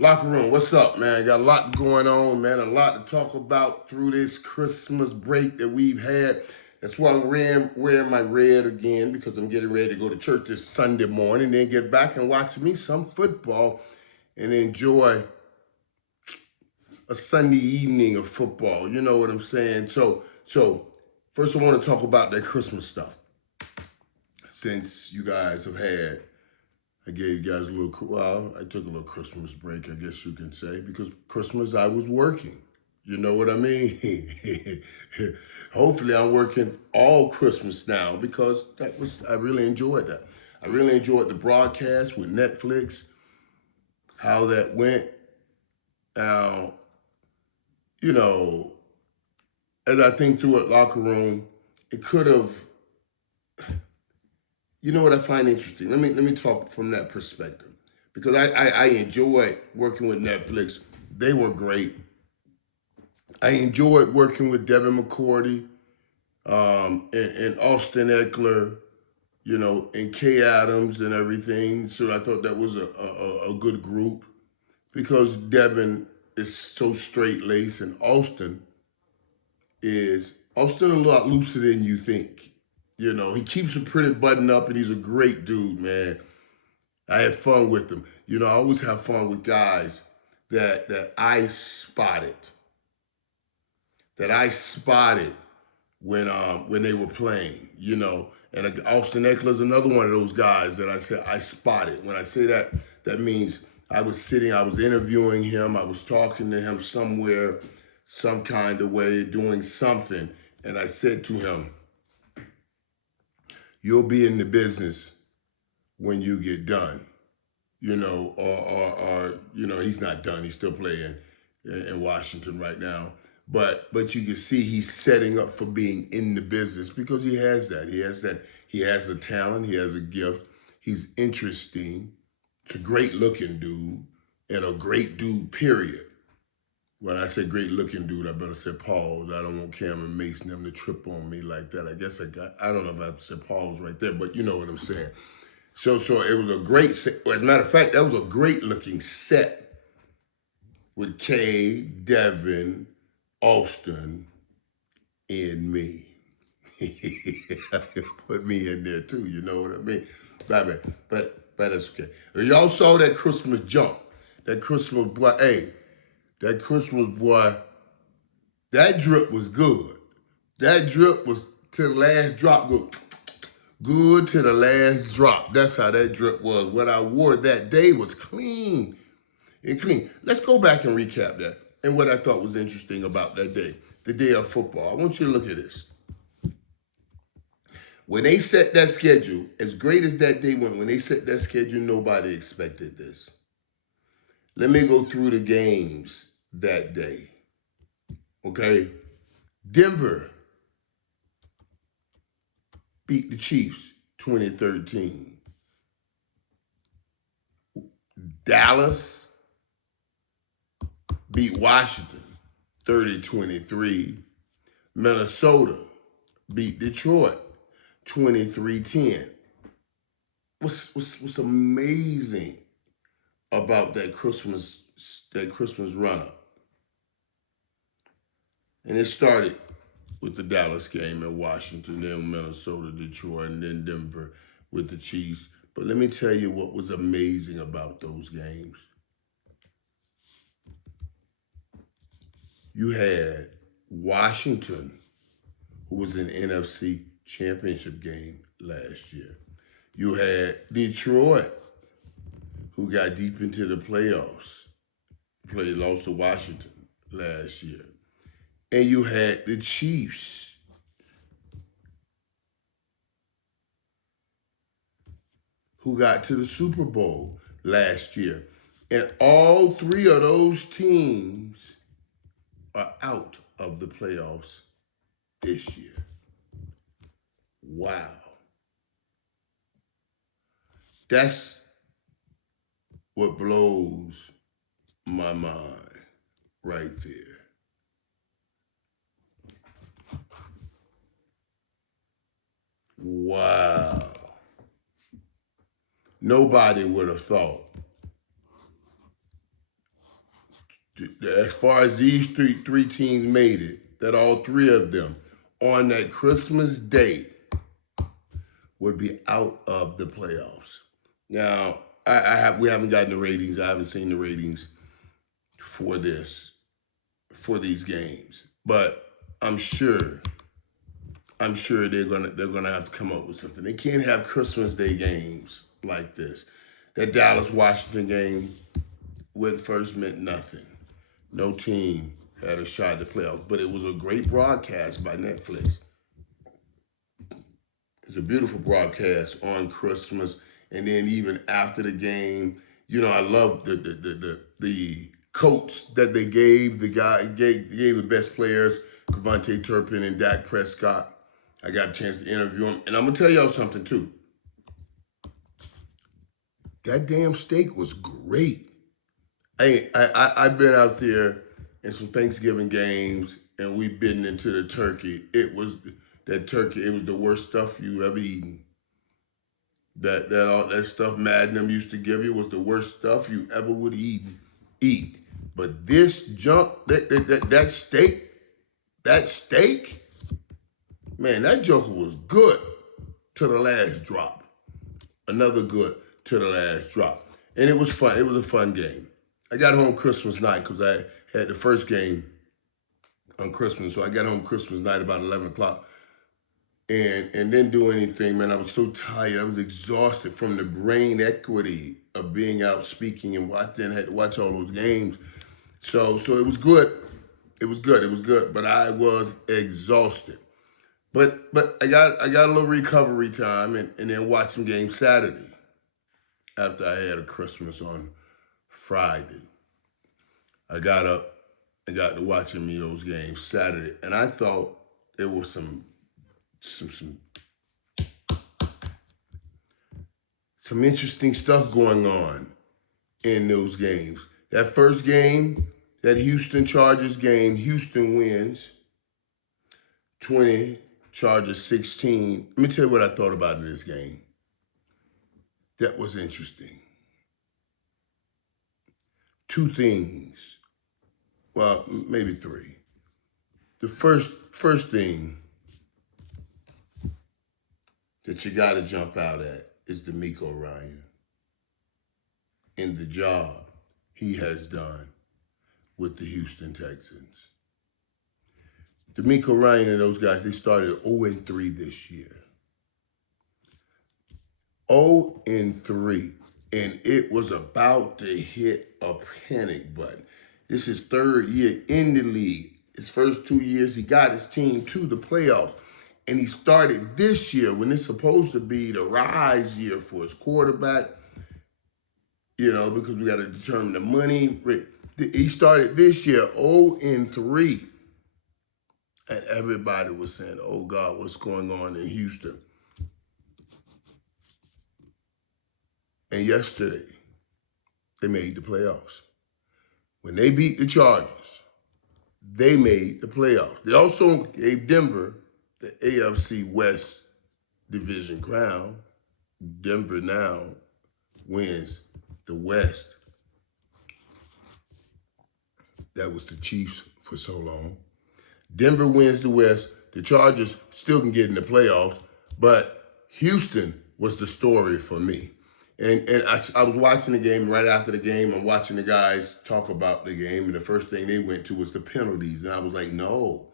Locker room, what's up, man? Got a lot going on, man. A lot to talk about through this Christmas break that we've had. That's why I'm wearing my red again because I'm getting ready to go to church this Sunday morning, then get back and watch me some football and enjoy a Sunday evening of football. You know what I'm saying? So first I want to talk about that Christmas stuff. Since you guys have had I gave you guys a little, well, I took a little Christmas break, I guess you can say, because Christmas I was working. You know what I mean? Hopefully I'm working all Christmas now because I really enjoyed that. I really enjoyed the broadcast with Netflix, how that went. Now, you know, as I think through it, locker room, it could have, you know what I find interesting? Let me talk from that perspective. Because I enjoyed working with Netflix. They were great. I enjoyed working with Devin McCourty, and Austin Eckler, and Kay Adams and everything. So I thought that was a good group because Devin is so straight laced and Austin a lot looser than you think. He keeps it pretty buttoned up and he's a great dude, man. I had fun with them. I always have fun with guys that I spotted. That I spotted when they were playing, And Austin Eckler is another one of those guys that I said I spotted. When I say that, that means I was interviewing him, I was talking to him somewhere, some kind of way, doing something, and I said to him, "You'll be in the business when you get done." Or he's not done. He's still playing in Washington right now. But you can see he's setting up for being in the business because he has that. He has a talent. He has a gift. He's interesting. He's a great looking dude and a great dude, period. When I say great looking dude, I better say pause. I don't want Cameron Mason them to trip on me like that. I don't know if I have to say pause right there, but you know what I'm saying. So it was a great set. As a matter of fact, that was a great looking set with Kay, Devin, Austin, and me. Put me in there too, you know what I mean? But that's okay. Y'all saw that Christmas jump. That Christmas boy, that Christmas boy, that drip was good. That drip was to the last drop good. Good to the last drop. That's how that drip was. What I wore that day was clean and clean. Let's go back and recap that and what I thought was interesting about that day, the day of football. I want you to look at this. When they set that schedule, as great as that day went, when they set that schedule, nobody expected this. Let me go through the games that day. Okay? Denver beat the Chiefs 2013. Dallas beat Washington 30-23. Minnesota beat Detroit 23-10. What's amazing about that Christmas run up? And it started with the Dallas game in Washington, then Minnesota, Detroit, and then Denver with the Chiefs. But let me tell you what was amazing about those games. You had Washington, who was in the NFC Championship game last year. You had Detroit, who got deep into the playoffs, lost to Washington last year. And you had the Chiefs, who got to the Super Bowl last year. And all three of those teams are out of the playoffs this year. Wow. That's what blows my mind right there. Wow. Nobody would have thought As far as these three teams made it, that all three of them on that Christmas day would be out of the playoffs. Now, we haven't gotten the ratings. I haven't seen the ratings for these games, but I'm sure they're gonna have to come up with something. They can't have Christmas Day games like this. That Dallas Washington game with first meant nothing. No team had a shot at the playoffs, but it was a great broadcast by Netflix. It's a beautiful broadcast on Christmas, and then even after the game, I love the coats that they gave. The guy gave the best players, Devontae Turpin and Dak Prescott. I got a chance to interview him, and I'm gonna tell y'all something too. That damn steak was great. I've been out there in some Thanksgiving games, and we've bitten into the turkey. It was the worst stuff you ever eaten. That stuff Magnum used to give you was the worst stuff you ever would eat. But this junk, that steak, man, that joker was good to the last drop. Another good to the last drop. And it was fun. It was a fun game. I got home Christmas night because I had the first game on Christmas. So I got home Christmas night about 11 o'clock and didn't do anything, man. I was so tired. I was exhausted from the brain equity of being out speaking and then had to watch all those games. So it was good. It was good. But I was exhausted. But I got a little recovery time and then watched some games Saturday after I had a Christmas on Friday. I got up and got to watching me those games Saturday, and I thought there was some interesting stuff going on in those games. That first game, that Houston Chargers game, Houston wins 20, Chargers 16. Let me tell you what I thought about this game. That was interesting. Two things. Well, maybe three. The first thing that you got to jump out at is DeMeco Ryan and the job he has done with the Houston Texans. DeMeco Ryan and those guys, they started 0-3 this year. 0-3, and it was about to hit a panic button. This is third year in the league. His first 2 years, he got his team to the playoffs. And he started this year when it's supposed to be the rise year for his quarterback, because we got to determine the money. He started this year 0-3. And everybody was saying, oh, God, what's going on in Houston? And yesterday, they made the playoffs. When they beat the Chargers, they made the playoffs. They also gave Denver the AFC West division crown. Denver now wins the West. That was the Chiefs for so long. Denver wins the West. The Chargers still can get in the playoffs, but Houston was the story for me. And I was watching the game. Right after the game, I'm watching the guys talk about the game, and the first thing they went to was the penalties. And I was like, no,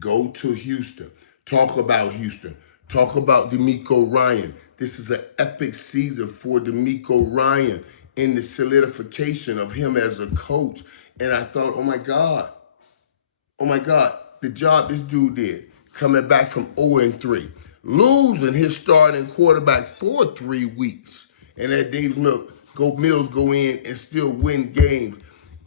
go to Houston. Talk about Houston. Talk about DeMeco Ryan. This is an epic season for DeMeco Ryan in the solidification of him as a coach. And I thought, oh my God, the job this dude did, coming back from 0-3, losing his starting quarterback for 3 weeks. And that Dave Mills go in and still win games.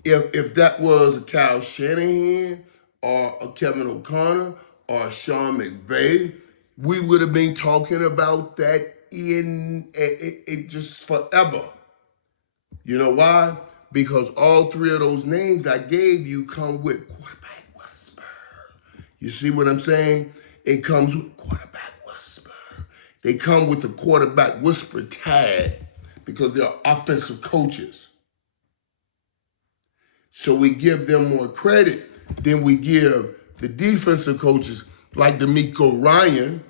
If that was a Kyle Shanahan or a Kevin O'Connor or a Sean McVay, we would have been talking about that in it just forever. You know why? Because all three of those names I gave you come with quarterback whisper. You see what I'm saying? It comes with quarterback whisper. They come with the quarterback whisper tag because they're offensive coaches. So we give them more credit than we give the defensive coaches like D'Amico Ryan,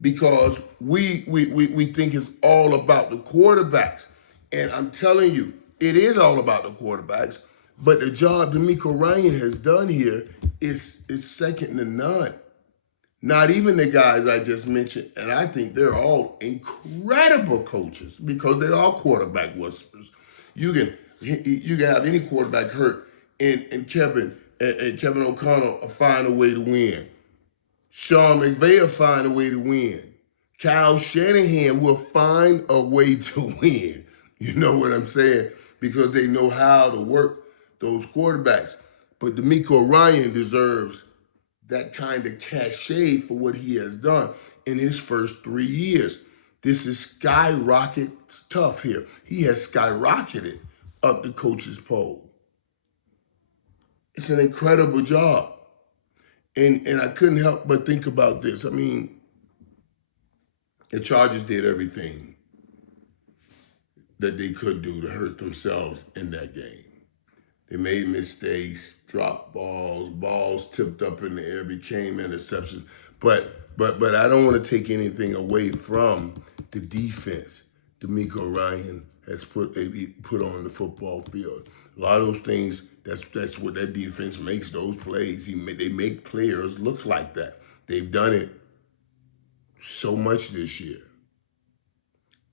because we think it's all about the quarterbacks. And I'm telling you, it is all about the quarterbacks, but the job D'Amico Ryan has done here is second to none. Not even the guys I just mentioned, and I think they're all incredible coaches because they are quarterback whisperers. You can have any quarterback hurt, and Kevin O'Connell will find a way to win. Sean McVay will find a way to win. Kyle Shanahan will find a way to win. You know what I'm saying? Because they know how to work those quarterbacks. But D'Amico Ryan deserves that kind of cachet for what he has done in his first 3 years. This is skyrocket stuff here. He has skyrocketed up the coach's poll. It's an incredible job. And I couldn't help but think about this. I mean, the Chargers did everything that they could do to hurt themselves in that game. They made mistakes, dropped balls tipped up in the air, became interceptions. But I don't want to take anything away from the defense D'Amico Ryan has put on the football field. A lot of those things, that's what that defense makes, those plays. They make players look like that. They've done it so much this year.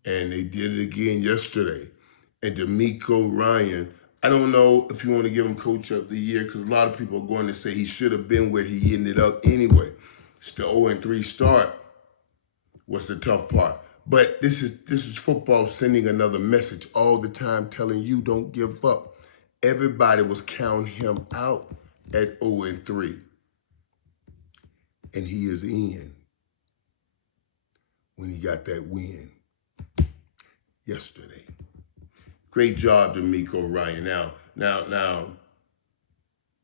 And they did it again yesterday. And D'Amico Ryan, I don't know if you want to give him Coach of the Year, because a lot of people are going to say he should have been where he ended up anyway. It's the 0-3 start was the tough part. But this is football sending another message all the time, telling you don't give up. Everybody was counting him out at 0-3. And he is in when he got that win yesterday. Great job, D'Amico Ryan. Now,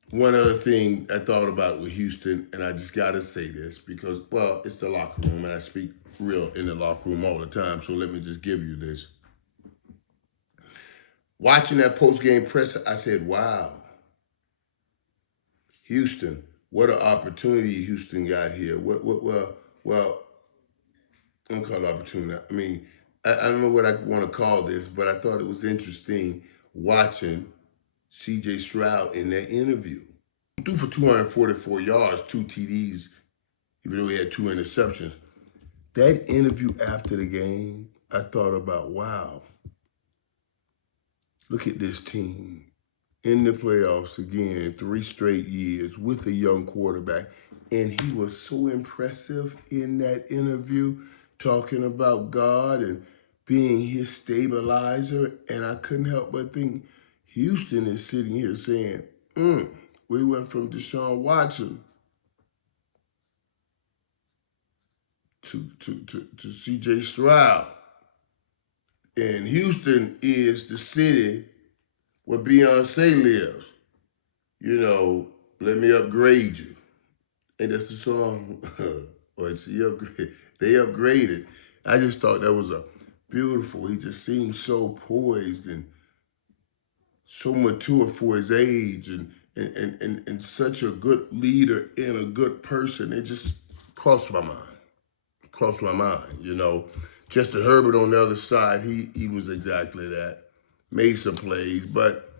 one other thing I thought about with Houston, and I just got to say this because, well, it's the locker room, and I speak real in the locker room all the time, so let me just give you this. Watching that post-game presser, I said, wow. Houston, what an opportunity Houston got here. Well, I don't call it opportunity. I mean, I don't know what I want to call this, but I thought it was interesting watching C.J. Stroud in that interview. He threw for 244 yards, 2 TDs, even though he had 2 interceptions. That interview after the game, I thought about, wow, look at this team in the playoffs again, 3 straight years with a young quarterback. And he was so impressive in that interview, talking about God and being his stabilizer. And I couldn't help but think Houston is sitting here saying, we went from Deshaun Watson to C.J. Stroud. And Houston is the city where Beyonce lives. You know, let me upgrade you. And that's the song. Or she upgrade. They upgraded. I just thought that was a beautiful. He just seemed so poised and so mature for his age and such a good leader and a good person. It just crossed my mind. You know. Justin Herbert on the other side, he was exactly that. Made some plays, but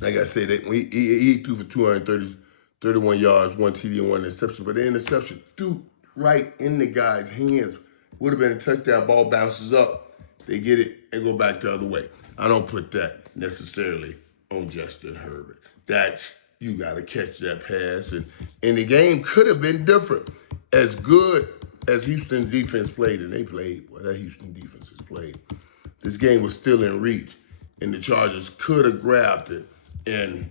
like I said, he threw for 231 yards, 1 TD and 1 interception. But the interception threw right in the guy's hands. Would have been a touchdown. Ball bounces up. They get it and go back the other way. I don't put that necessarily on Justin Herbert. You got to catch that pass. And the game could have been different. As good as Houston's defense played, and they played, well, that Houston defense has played, this game was still in reach, and the Chargers could have grabbed it, and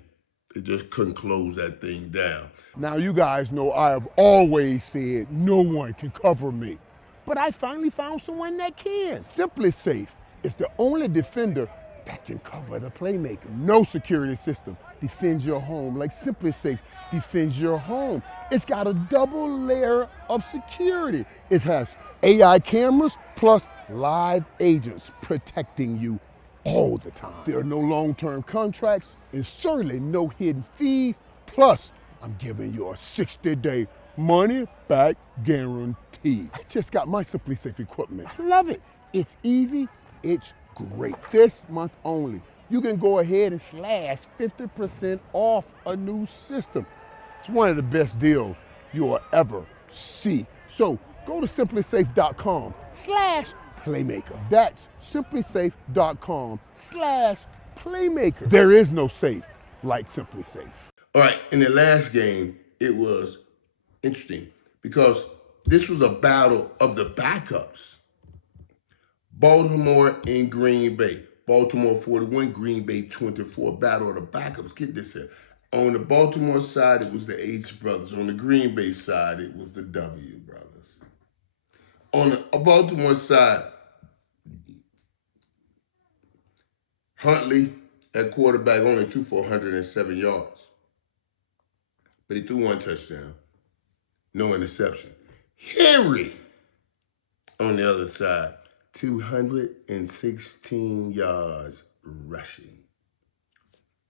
they just couldn't close that thing down. Now, you guys know I have always said no one can cover me, but I finally found someone that can. Simply Safe is the only defender that can cover the playmaker. No security system defends your home like Simply Safe defends your home. It's got a double layer of security. It has AI cameras plus live agents protecting you all the time. There are no long-term contracts and certainly no hidden fees. Plus, I'm giving you a 60-day money-back guarantee. I just got my Simply Safe equipment. I love it. It's easy. It's great. This month only, you can go ahead and slash 50% off a new system. It's one of the best deals you'll ever see. So go to simplysafe.com/playmaker. That's simplysafe.com/playmaker. There is no safe like Simply Safe. All right, in the last game, it was interesting because this was a battle of the backups. Baltimore and Green Bay. Baltimore 41, Green Bay 24. Battle of the backups. Get this here. On the Baltimore side, it was the H brothers. On the Green Bay side, it was the W brothers. On the Baltimore side, Huntley at quarterback only threw for 107 yards. But he threw one touchdown. No interception. Henry, on the other side, 216 yards rushing.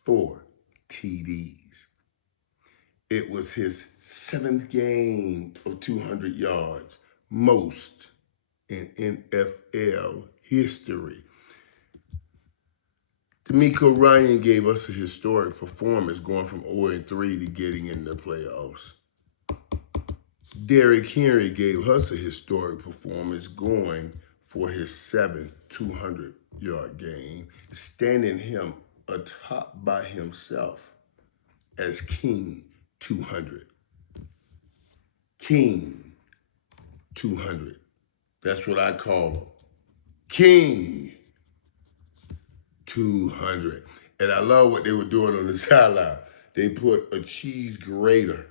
4 TDs. It was his 7th game of 200 yards, most in NFL history. D'Amico Ryan gave us a historic performance going from 0-3 to getting in the playoffs. Derrick Henry gave us a historic performance going for his 7th 200-yard game, standing him atop by himself as King 200. King 200. That's what I call him. King 200. And I love what they were doing on the sideline. They put a cheese grater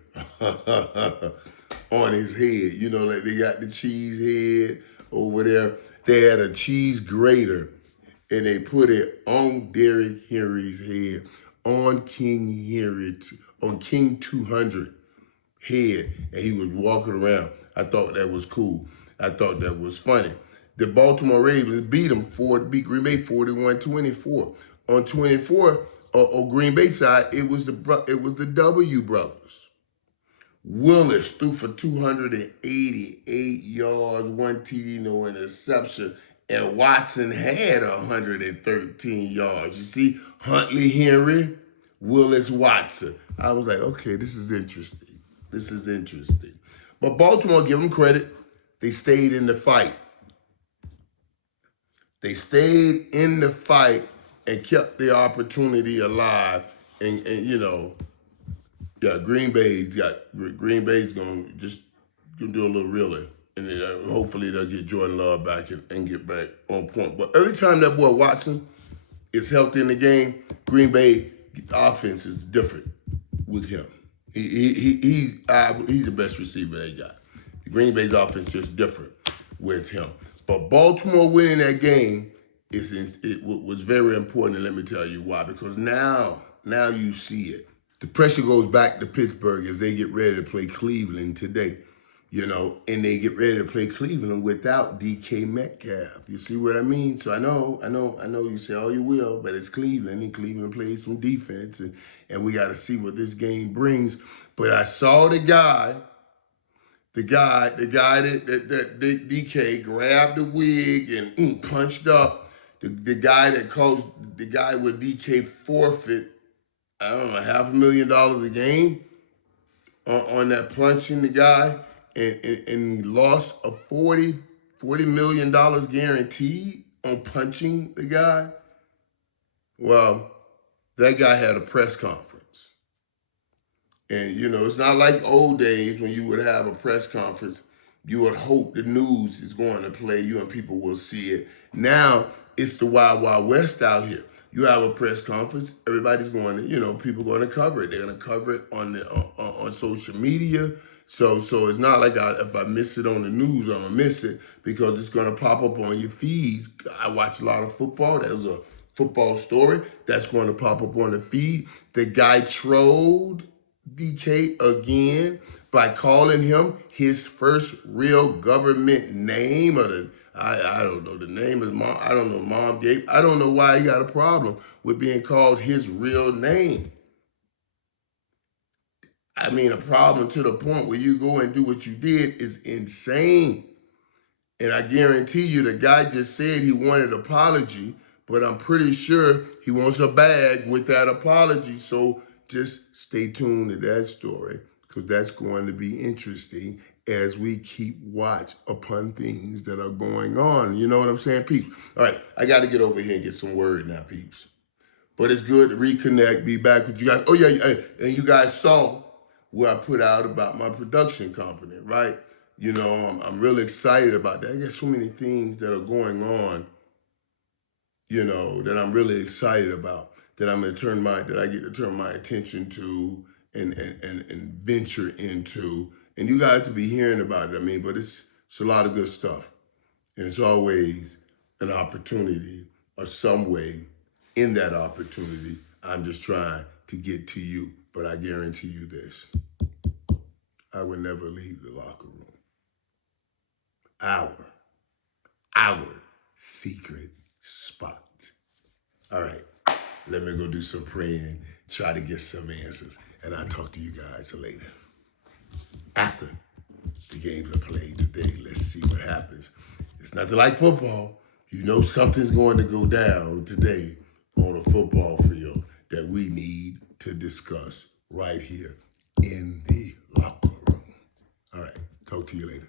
on his head. You know, like they got the cheese head over there. They had a cheese grater and they put it on Derrick Henry's head, on King 200 head, and he was walking around. I thought that was cool. I thought that was funny. The Baltimore Ravens beat Green Bay 41-24. On 24, on Green Bay side, it was the W brothers. Willis threw for 288 yards, 1 TD, no interception, and Watson had 113 yards. You see, Huntley, Henry, Willis, Watson. I was like, okay, this is interesting. This is interesting. But Baltimore, give them credit, they stayed in the fight. They stayed in the fight and kept the opportunity alive. And you know, yeah, Green Bay's gonna do a little reeling, and then, hopefully they'll get Jordan Love back and get back on point. But every time that boy Watson is healthy in the game, Green Bay offense is different with him. He's the best receiver they got. The Green Bay's offense is different with him. But Baltimore winning that game was very important, and let me tell you why. Because now you see it. The pressure goes back to Pittsburgh as they get ready to play Cleveland today, you know, and they get ready to play Cleveland without DK Metcalf. You see what I mean? So I know you say, oh, you will, but it's Cleveland, and Cleveland plays some defense, and we got to see what this game brings. But I saw the guy that DK grabbed the wig and punched up. The guy that caused the guy with DK forfeit, I don't know, $500,000 a game on that punching the guy and lost a $40 million guaranteed on punching the guy. Well, that guy had a press conference. And, you know, it's not like old days when you would have a press conference. You would hope the news is going to play you and people will see it. Now, it's the Wild Wild West out here. You have a press conference, everybody's going to, you know, people going to cover it. They're going to cover it on social media. So it's not like if I miss it on the news, I'm going to miss it because it's going to pop up on your feed. I watch a lot of football. There's a football story that's going to pop up on the feed. The guy trolled DK again by calling him his first real government name, or I don't know, the name of mom. I don't know, mom gave. I don't know why he got a problem with being called his real name. I mean, a problem to the point where you go and do what you did is insane. And I guarantee you the guy just said he wanted an apology, but I'm pretty sure he wants a bag with that apology. So just stay tuned to that story, because that's going to be interesting as we keep watch upon things that are going on. You know what I'm saying, peeps? All right, I got to get over here and get some word now, peeps. But it's good to reconnect, be back with you guys. Oh, yeah, and you guys saw what I put out about my production company, right? You know, I'm really excited about that. I got so many things that are going on, you know, that I'm really excited about, that I get to turn my attention to and venture into. And you guys will be hearing about it. I mean, but it's a lot of good stuff. And it's always an opportunity or some way in that opportunity. I'm just trying to get to you. But I guarantee you this: I will never leave the locker room. Our secret spot. All right, let me go do some praying, try to get some answers, and I'll talk to you guys later. After the games are played today, let's see what happens. It's nothing like football. You know something's going to go down today on a football field that we need to discuss right here in the locker room. All right, talk to you later.